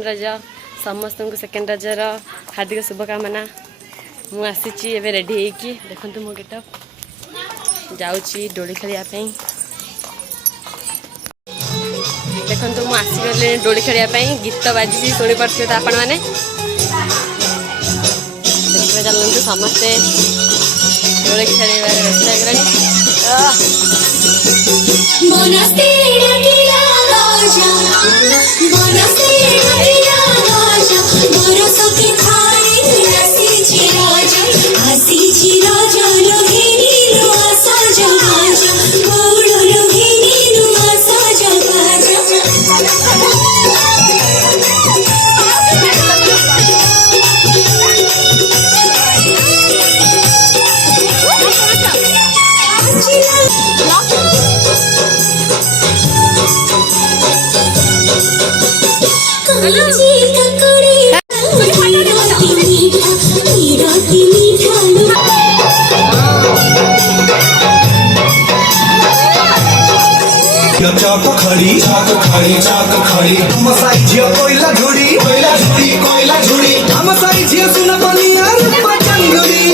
Second रज समस्त को सेकेंड रजर हार्दिक शुभकामना। मु आसी एवं रेडी होगी देखो मो गेटअप जाऊँगी डोली खेलिया देखो मु आसीगले डोली खेलिया गीत बाजी शुणी पार्थे तो आपण मैंने देखिए चलते समस्ते डोली खेल व्यस्त चाक खड़ी हम साई झियो कोयला झुड़ी कोयला झुड़ी हम साई झियो सुन बनिया रूपा चंगुड़ी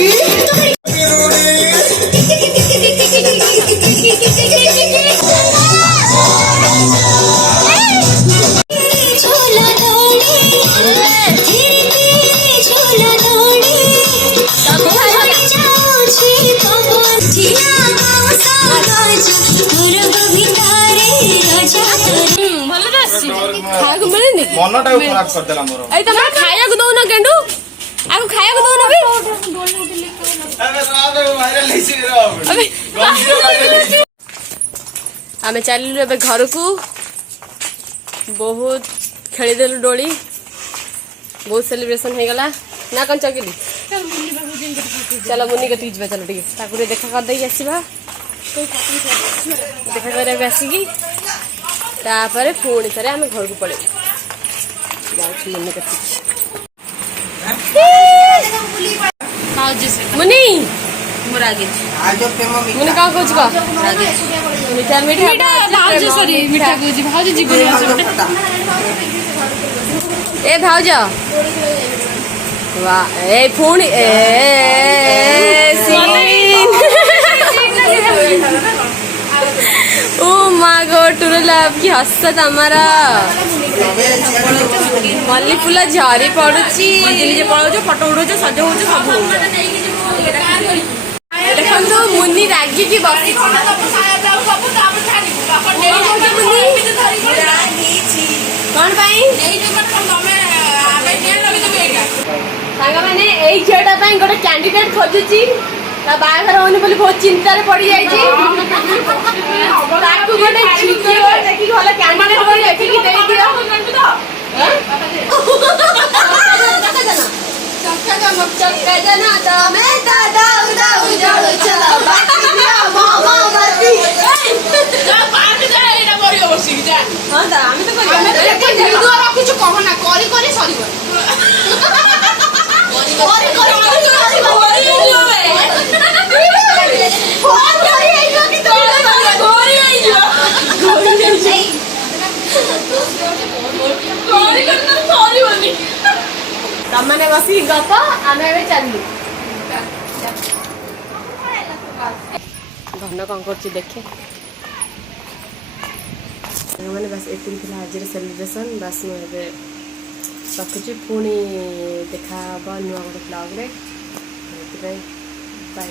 मनटा खराब कर देला मोर ए तमे खाया को दउना गेंडू आको खाया को दउना बे अबे राव वायरल लेसी रे अबे आमे चलिलु एबे घर को बहुत खेली देलु डोली बहुत सेलिब्रेशन हो गला ना कौन चकिली चलो मुन्नी के तीज चलो ठीक ताकुरे देखा कर दई आसीबा देखा करे आसिकी तापर पुणी थे आम घर को पड़े मुन्नी के मुन्नी मुन्नी कौन कौच मीठा मीठा भाज सॉरी मीठा कौच भाज जीवन ए भाज वाह ए पुणी ओ माँ गो टुरुला की हसत हमारा मल्ली फूल झरी पड़ुची फटो उड़ो सज हो सब देखो मुन्नी रागी की बसी कौन मैंने यही झीटा गोटे कैंडिडेट खोजुची बाहर होने बोली बहुत चिंता पड़ जाए तमने बसी गप आम चलू घन कौन कर देखे मैंने बस एतिक थी आज सेलिब्रेशन बस मुझे रखुची पुणी देखा नुआ गोटे ब्लॉग रे बाय।